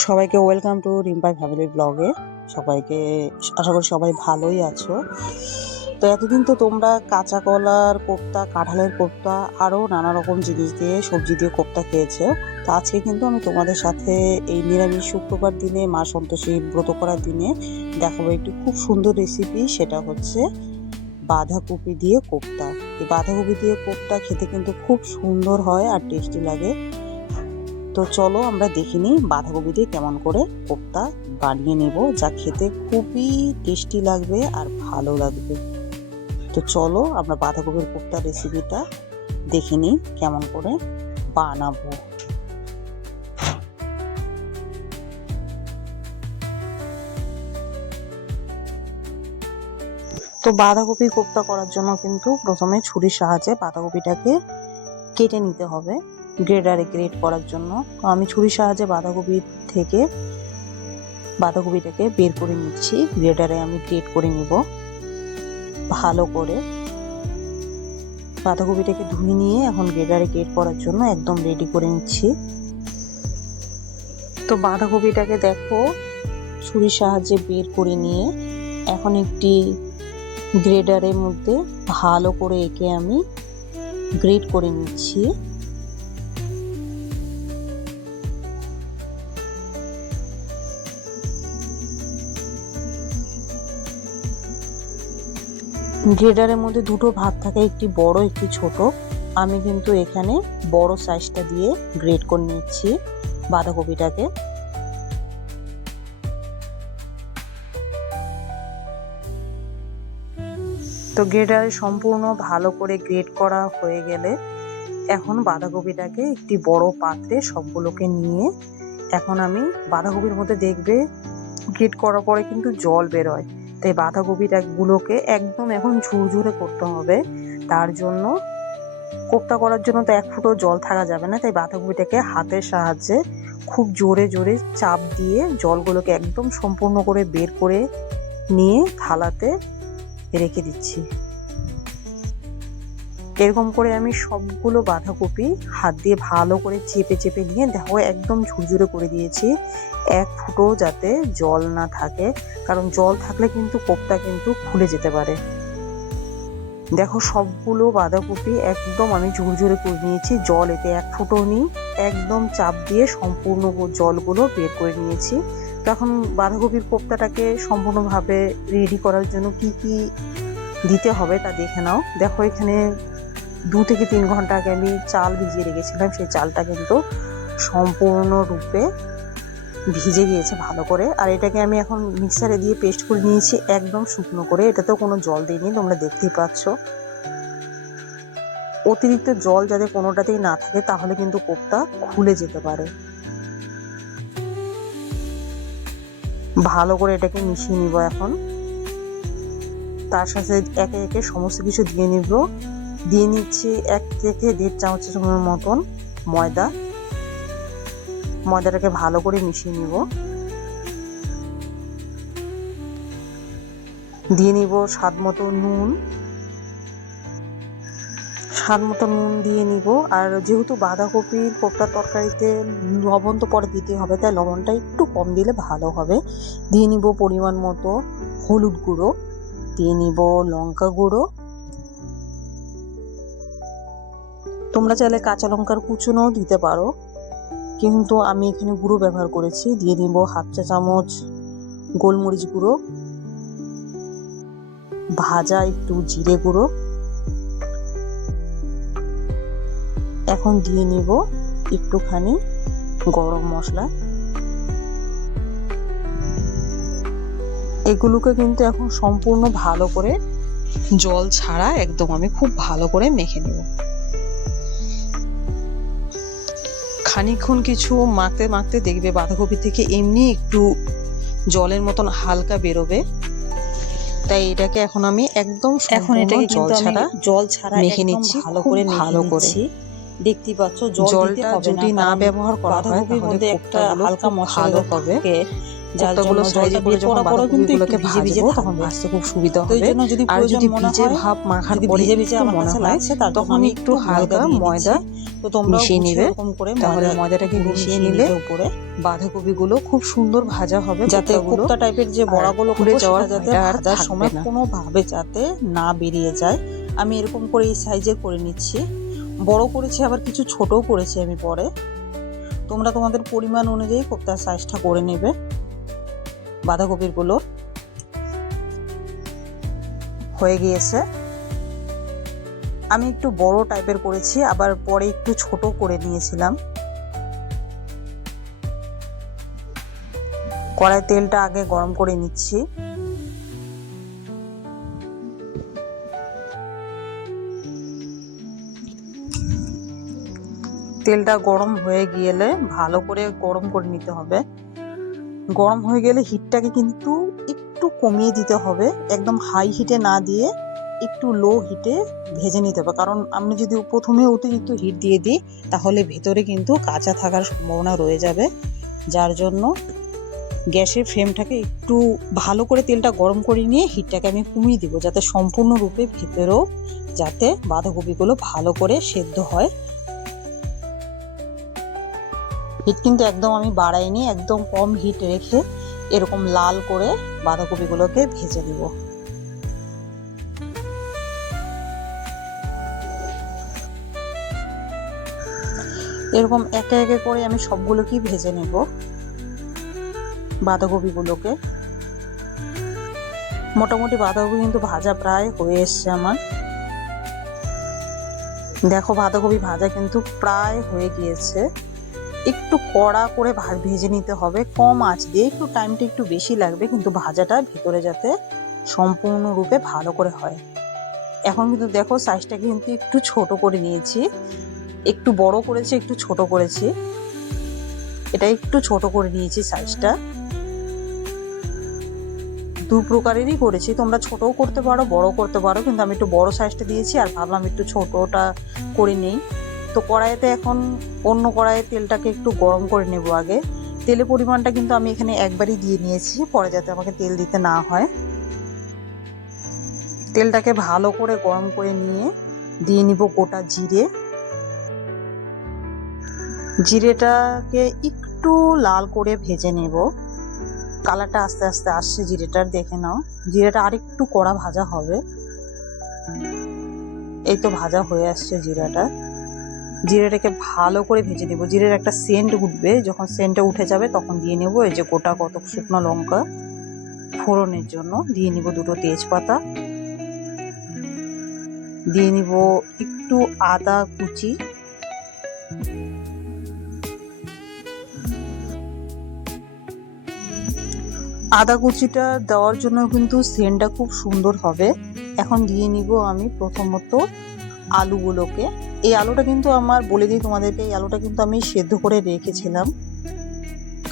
সবাইকে welcome to রিম্পাই family ব্লগে। সবাইকে আশা করি সবাই ভালোই আছো। তো এতদিন তো তোমরা কাঁচা কলার কোপ্তা, কাঁঠালের কোপ্তা, আরও নানা রকম জিনিস দিয়ে সবজি দিয়ে কোপ্তা খেয়েছো। তো আজকে কিন্তু আমি তোমাদের সাথে এই নিরামিষ শুক্রবার দিনে, মা সন্তোষী ব্রত করার দিনে দেখাবো একটি খুব সুন্দর রেসিপি। সেটা হচ্ছে বাঁধাকপি দিয়ে কোপ্তা। এই বাঁধাকপি দিয়ে কোপ্তা খেতে কিন্তু খুব সুন্দর হয় আর টেস্টি লাগে। তো চলো আমরা দেখে নিই বাঁধাকপি দিয়ে কেমন করে কোপ্তা বানিয়ে নেব, যা খেতে খুবই টেস্টি লাগবে আর ভালো লাগবে। তো চলো আমরা বাঁধাকপির কোপ্তা রেসিপিটা দেখে নিই কেমন করে বানাবো। তো বাঁধাকপি কোপ্তা করার জন্য কিন্তু প্রথমে ছুরির সাহায্যে বাঁধাকপিটাকে কেটে নিতে হবে, গ্রেডারে গ্রেড করার জন্য। তো আমি ছুরির সাহায্যে বাঁধাকপিটাকে বের করে নিচ্ছি। গ্রেডারে আমি গ্রেড করে নিব ভালো করে। বাঁধাকপিটাকে ধুয়ে নিয়ে এখন গ্রেডারে গ্রেড করার জন্য একদম রেডি করে নিচ্ছি। তো বাঁধাকপিটাকে দেখো ছুরির সাহায্যে বের করে নিয়ে এখন একটি গ্রেডারের মধ্যে ভালো করে একে আমি গ্রেড করে নিচ্ছি। গ্রেডারের মধ্যে দুটো ভাগ থাকে, একটি বড় একটি ছোট। আমি কিন্তু এখানে বড় সাইজটা দিয়ে গ্রেড করে নিচ্ছি বাঁধাকপিটাকে। তো গ্রেডারে সম্পূর্ণ ভালো করে গ্রেড করা হয়ে গেলে এখন বাঁধাকপিটাকে একটি বড় পাত্রে সবগুলোকে নিয়ে এখন আমি বাঁধাকপির মধ্যে দেখবে গ্রেড করার পরে কিন্তু জল বেরোয়। তাই বাঁধাকপিগুলোকে একদম এখন ঝুরঝুরে করতে হবে। তার জন্য কোপ্তা করার জন্য তো এক ফুটও জল থাকা যাবে না, তাই বাঁধাকপিটাকে হাতের সাহায্যে খুব জোরে জোরে চাপ দিয়ে জলগুলোকে একদম সম্পূর্ণ করে বের করে নিয়ে থালাতে রেখে দিচ্ছি। এরকম করে আমি সবগুলো বাঁধাকপি হাত দিয়ে ভালো করে চেপে চেপে নিয়ে দেখো একদম ঝুরঝুরে করে দিয়েছি, এক ফুটও যাতে জল না থাকে, কারণ জল থাকলে কিন্তু কোপ্তা কিন্তু খুলে যেতে পারে। দেখো সবগুলো বাঁধাকপি একদম আমি ঝুরঝুরে করে নিয়েছি, জল এতে এক ফুটও নেই। একদম চাপ দিয়ে সম্পূর্ণ জলগুলো বের করে নিয়েছি। তখন বাঁধাকপির কোপ্তাটাকে সম্পূর্ণভাবে রেডি করার জন্য কি কি দিতে হবে তা দেখে নাও। দেখো এখানে 2 থেকে 3 ঘন্টা আগে আমি চাল ভিজিয়ে রেখেছিলাম, সেই চালটা কিন্তু সম্পূর্ণরূপে ভিজে গিয়েছে ভালো করে। আর এটাকে আমি এখন মিক্সারে দিয়ে পেস্ট করে নিয়েছি একদম শুকনো করে। এটাতেও কোনো জল দিইনি, তোমরা দেখতেই পাচ্ছ। অতিরিক্ত জল যাতে কোনোটাতেই না থাকে, তাহলে কিন্তু কোপ্তা খুলে যেতে পারে। ভালো করে এটাকে মিশিয়ে নিব এখন। তার সাথে একে একে সমস্ত কিছু দিয়ে নিচ্ছি 1 থেকে 1.5 চামচ মতন ময়দাটাকে ভালো করে মিশিয়ে নিব। দিয়ে নিব স্বাদ মতো নুন দিয়ে নিব। আর যেহেতু বাঁধাকপির কোপ্তার তরকারিতে লবণ তো পরে দিতে হবে, তাই লবণটা একটু কম দিলে ভালো হবে। দিয়ে নিব পরিমাণ মতো হলুদ গুঁড়ো, দিয়ে নিব লঙ্কা গুঁড়ো। তোমরা চাইলে কাঁচা লঙ্কার কুচনোও দিতে পারো, কিন্তু আমি এখানে গুঁড়ো ব্যবহার করেছি। দিয়ে নিব 1/2 চা চামচ গোলমরিচ গুঁড়ো, ভাজা একটু জিরে গুঁড়ো। এখন দিয়ে নিব একটুখানি গরম মশলা। এগুলোকে কিন্তু এখন সম্পূর্ণ ভালো করে জল ছাড়া একদম আমি খুব ভালো করে মেখে নেব। খানিকক্ষণ কিছু মাখতে মাখতে দেখবে বাঁধাকপি থেকে এমনি একটু জলের মতন হালকা বেরোবে। তাই এটাকে এখন আমি একদম জল ছাড়া মেখে নিচ্ছি ভালো করে। দেখতেই পাচ্ছ জলটা যদি না ব্যবহার করা হয় তাহলে একটা হালকা মশলা হবে, কোপ্তাগুলো সাইজে করে যখন বাঁধাকপিগুলোকে ভাজবো তখন ভাজতে খুব সুবিধা হবে। আর যদি ভিজে ভাব মাখার পরে মনে হয় তখন একটু হালকা ময়দা তো তোমরাও মিশিয়ে নিবে। এরকম করে তাহলে ময়দাটাকে মিশিয়ে নিলে উপরে বাঁধাকপিগুলো খুব সুন্দর ভাজা হবে, যাতে কোপ্তা টাইপের যে বড়াগুলো খুলে যাওয়ার যাতে ভাজার সময় কোনোভাবে যাতে না বেরিয়ে যায়। আমি এরকম করে এই সাইজের করে নিচ্ছি। বড় করেছি, আবার কিছু ছোটও করেছি আমি পরে। তোমরা তোমাদের পরিমাণ অনুযায়ী কোপ্তার সাইজটা করে নেবে। বাঁধাকপিগুলো হয়ে গিয়েছে। আমি একটু বড় টাইপের করেছি, আবার পরে একটু ছোট করে নিয়েছিলাম। কড়াই তেলটা আগে গরম করে নিচ্ছি। তেলটা গরম হয়ে গেলে ভালো করে গরম করে নিতে হবে। গরম হয়ে গেলে হিটটাকে কিন্তু একটু কমিয়ে দিতে হবে, একদম হাই হিটে না দিয়ে একটু লো হিটে ভেজে নিতে হবে। কারণ আমি যদি প্রথমে অতিরিক্ত হিট দিয়ে দিই তাহলে ভেতরে কিন্তু কাঁচা থাকার সম্ভাবনা রয়ে যাবে। যার জন্য গ্যাসের ফ্লেমটাকে একটু ভালো করে তেলটা গরম করে নিয়ে হিটটাকে আমি কমিয়ে দিব, যাতে সম্পূর্ণরূপে ভেতরেও যাতে বাঁধাকপিগুলো ভালো করে সেদ্ধ হয়। হিট কিন্তু একদম আমি বাড়াইনি, একদম কম হিট রেখে এরকম লাল করে বাঁধাকপিগুলোকে ভেজে নিব। এরকম একে একে করে আমি সবগুলোকেই ভেজে নেব বাঁধাকপিগুলোকে। মোটামুটি বাঁধাকপি কিন্তু ভাজা প্রায় হয়ে এসছে আমার। দেখো বাঁধাকপি ভাজা কিন্তু প্রায় হয়ে গিয়েছে। একটু কড়া করে ভেজে নিতে হবে, কম আঁচ দিয়ে। একটু টাইমটা একটু বেশি লাগবে, কিন্তু ভাজাটা ভেতরে যাতে সম্পূর্ণরূপে ভালো করে হয়। এখন কিন্তু দেখো সাইজটা কিন্তু একটু ছোট করে নিয়েছি, একটু বড় করেছি, একটু ছোট করেছি। এটা একটু ছোট করে নিয়েছি সাইজটা। দু প্রকারেরই করেছি, তোমরা ছোটও করতে পারো, বড় করতে পারো, কিন্তু আমি একটু বড় সাইজটা দিয়েছি আর ভাবলাম একটু ছোটটা করে নেই। তো কড়াইতে এখন অন্য কড়াইয়ে তেলটাকে একটু গরম করে নেব আগে। তেলের পরিমাণটা কিন্তু আমি এখানে একবারই দিয়ে নিয়েছি, পরে যাতে আমাকে তেল দিতে না হয়। তেলটাকে ভালো করে গরম করে নিয়ে দিয়ে নিব গোটা জিরে। জিরেটাকে একটু লাল করে ভেজে নেব। কালারটা আস্তে আস্তে আসছে জিরেটার, দেখে নাও। জিরেটা আরেকটু কড়া ভাজা হবে। এই তো ভাজা হয়ে আসছে জিরাটা। জিরেটাকে ভালো করে ভেজে নেব। জিরের একটা সেন্ট উঠবে, যখন সেন্টটা উঠে যাবে তখন দিয়ে নেব এই যে গোটা কতক শুকনো লঙ্কা ফোড়নের জন্য। দিয়ে নিব দুটো তেজপাতা, দিয়ে নিব একটু আদা কুচি, আদা কুচিটা দেওয়ার জন্য কিন্তু সেন্টটা খুব সুন্দর হবে। এখন দিয়ে নিব আমি প্রথমত আলুগুলোকে। এই আলুটা কিন্তু আমার বলে দিই তোমাদেরকে, এই আলুটা কিন্তু আমি সেদ্ধ করে রেখেছিলাম,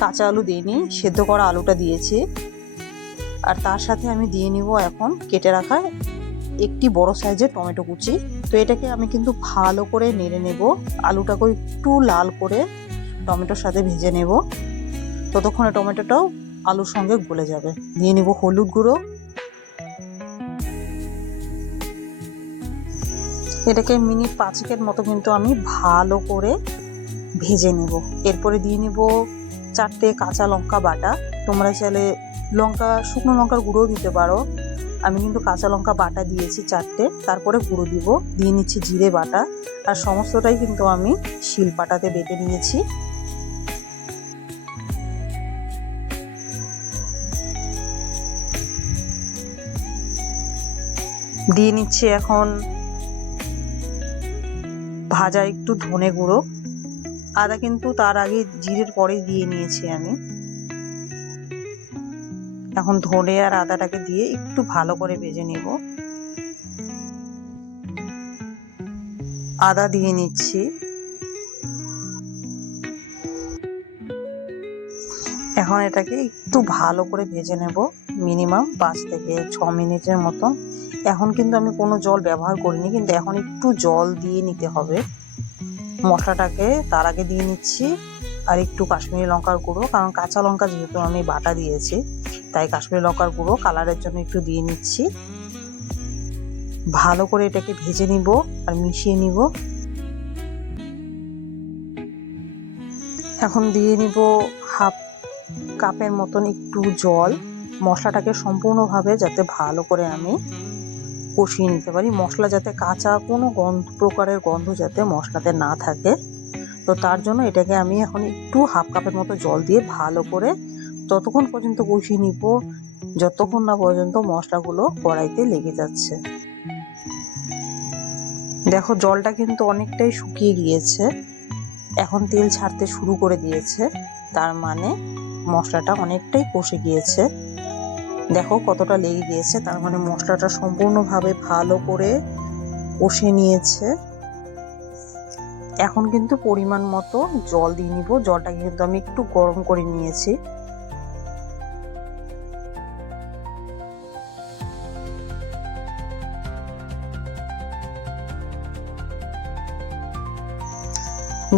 কাঁচা আলু দিইনি, সেদ্ধ করা আলুটা দিয়েছি। আর তার সাথে আমি দিয়ে নিব এখন কেটে রাখা একটি বড় সাইজের টমেটো কুচি। তো এটাকে আমি কিন্তু ভালো করে নেড়ে নেব। আলুটাকে একটু লাল করে টমেটোর সাথে ভেজে নেব, ততক্ষণে টমেটোটাও আলুর সঙ্গে গলে যাবে। দিয়ে নিব হলুদ গুঁড়ো। এটাকে মিনিট 5 মতো কিন্তু আমি ভালো করে ভেজে নেব। এরপরে দিয়ে নিব 4টে কাঁচা লঙ্কা বাটা। তোমরা চাইলে শুকনো লঙ্কার গুঁড়ো দিতে পারো, আমি কিন্তু কাঁচা লঙ্কা বাটা দিয়েছি 4টে। তারপরে গুঁড়ো দিব, দিয়ে নিচ্ছি জিরে বাটা। আর সমস্তটাই কিন্তু আমি শিলপাটাতে বেটে নিয়েছি। দিয়ে নিচ্ছি এখন ভাজা একটু ধনে গুঁড়ো। আদা কিন্তু তার আগে জিরের পরে দিয়ে নিয়েছি আমি। এখন ধনে আর আদাটাকে দিয়ে একটু ভালো করে ভেজে নেব। আদা দিয়ে নিচ্ছি। এখন এটাকে একটু ভালো করে ভেজে নেব, মিনিমাম 5 থেকে 6 মিনিটের মতন। এখন কিন্তু আমি কোনো জল ব্যবহার করিনি, কিন্তু এখন একটু জল দিয়ে নিতে হবে মশলাটাকে। তার আগে দিয়ে নিচ্ছি আর একটু কাশ্মীরি লঙ্কার গুঁড়ো, কারণ কাঁচা লঙ্কা যেহেতু আমি বাটা দিয়েছি, তাই কাশ্মীরি লঙ্কার গুঁড়ো কালারের জন্য একটু দিয়ে নিচ্ছি। ভালো করে এটাকে ভেজে নিব আর মিশিয়ে নিব। এখন দিয়ে নিব হাফ কাপের মতন একটু জল, মশলাটাকে সম্পূর্ণভাবে যাতে ভালো করে আমি কষিয়ে নিতে পারি, মশলা যাতে কাঁচা কোনো প্রকারের গন্ধ যাতে মশলাতে না থাকে। তো তার জন্য এটাকে আমি এখন একটু হাফ কাপের মতো জল দিয়ে ভালো করে ততক্ষণ পর্যন্ত কষিয়ে নিব যতক্ষণ না পর্যন্ত মশলাগুলো কড়াইতে লেগে যাচ্ছে। দেখো জলটা কিন্তু অনেকটাই শুকিয়ে গিয়েছে, এখন তেল ছাড়তে শুরু করে দিয়েছে, তার মানে মশলাটা অনেকটাই কষে গিয়েছে। দেখো কতটা লেগে গিয়েছে, তার মানে মশলাটা সম্পূর্ণভাবে ভালো করে কষে নিয়েছে। এখন কিন্তু পরিমাণ মতো জল দিয়ে নিব, জলটা কিন্তু আমি একটু গরম করে নিয়েছি।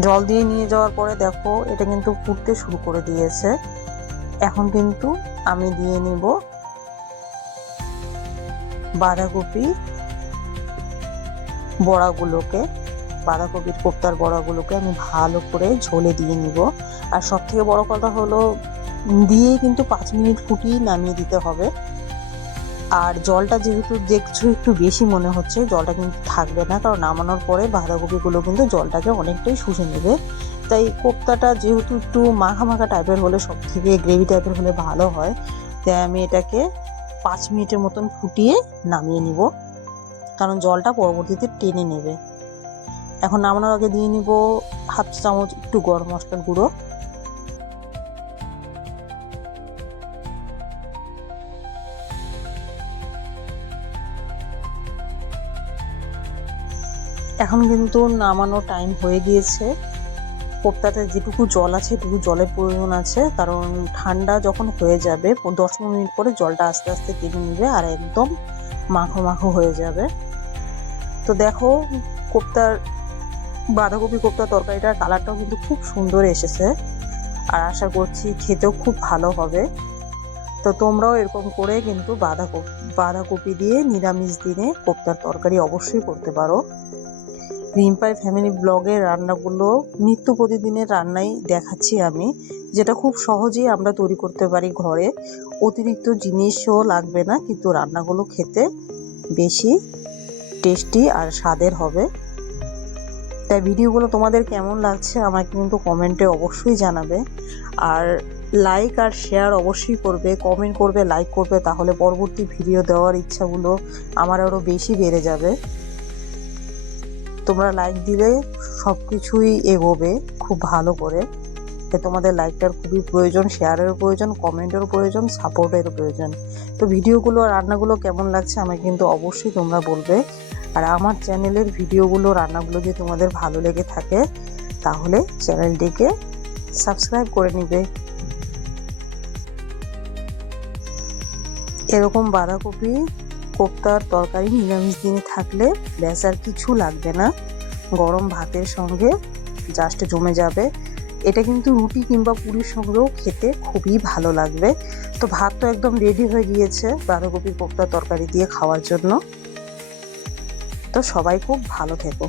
জল দিয়ে নিয়ে যাওয়ার পরে দেখো এটা কিন্তু ফুটতে শুরু করে দিয়েছে। এখন কিন্তু আমি দিয়ে নিব বাঁধাকপি বড়াগুলোকে, বাঁধাকপির কোপ্তার বড়াগুলোকে আমি ভালো করে ঝোলে দিয়ে নিব। আর সব থেকে বড় কথা হলো দিয়ে কিন্তু 5 মিনিট ফুটিয়ে নামিয়ে দিতে হবে। আর জলটা যেহেতু দেখছো একটু বেশি মনে হচ্ছে, জলটা কিন্তু থাকবে না, কারণ নামানোর পরে বাঁধাকপিগুলো কিন্তু জলটাকে অনেকটাই শুষে নেবে। তাই কোপ্তাটা যেহেতু একটু মাখা মাখা টাইপের হলে, সব থেকে গ্রেভি টাইপের হলে ভালো হয়, তাই আমি এটাকে 5 মিনিটের মতন ফুটিয়ে নামিয়ে নিব, কারণ জলটা পরবর্তীতে টেনে নেবে। এখন নামানোর আগে দিয়ে নিব হাফ চামচ একটু গরম মশলার গুঁড়ো, এখন কিন্তু নামানোর টাইম হয়ে গিয়েছে। কোপ্তাতে যেটুকু জল আছে এটুকু জলের প্রয়োজন আছে, কারণ ঠান্ডা যখন হয়ে যাবে 10 মিনিট পরে জলটা আস্তে আস্তে টেনে নেবে আর একদম মাখো মাখো হয়ে যাবে। তো দেখো কোপ্তার বাঁধাকপি কোপ্তা তরকারিটার কালারটাও কিন্তু খুব সুন্দর এসেছে, আর আশা করছি খেতেও খুব ভালো হবে। তো তোমরাও এরকম করে কিন্তু বাঁধাকপি দিয়ে নিরামিষ দিনে কোপ্তার তরকারি অবশ্যই করতে পারো। রিম্পাই ফ্যামিলি ব্লগের রান্নাগুলো নিত্য প্রতিদিনের রান্নাই দেখাচ্ছি আমি, যেটা খুব সহজেই আমরা তৈরি করতে পারি ঘরে, অতিরিক্ত জিনিসও লাগবে না, কিন্তু রান্নাগুলো খেতে বেশি টেস্টি আর স্বাদের হবে। তাই ভিডিওগুলো তোমাদের কেমন লাগছে আমাকে কিন্তু কমেন্টে অবশ্যই জানাবে, আর লাইক আর শেয়ার অবশ্যই করবে, কমেন্ট করবে, লাইক করবে, তাহলে পরবর্তী ভিডিও দেওয়ার ইচ্ছাগুলো আমার আরও বেশি বেড়ে যাবে। তোমরা লাইক দিলে সব কিছুই এগোবে খুব ভালো করে। তোমাদের লাইকটার খুবই প্রয়োজন, শেয়ারেরও প্রয়োজন, কমেন্টেরও প্রয়োজন, সাপোর্টেরও প্রয়োজন। তো ভিডিওগুলো রান্নাগুলো কেমন লাগছে আমাকে কিন্তু অবশ্যই তোমরা বলবে। আর আমার চ্যানেলের ভিডিওগুলো রান্নাগুলো যদি তোমাদের ভালো লেগে থাকে তাহলে চ্যানেলটিকে সাবস্ক্রাইব করে নিবে। এরকম বাঁধাকপি কোপ্তার তরকারি নিরামিষ দিনে থাকলে ব্যাস আর কিছু লাগবে না, গরম ভাতের সঙ্গে জাস্ট জমে যাবে। এটা কিন্তু রুটি কিংবা পুরির সঙ্গেও খেতে খুবই ভালো লাগবে। তো ভাত তো একদম রেডি হয়ে গিয়েছে বাঁধাকপি কোপ্তা তরকারি দিয়ে খাওয়ার জন্য। তো সবাই খুব ভালো থেকো।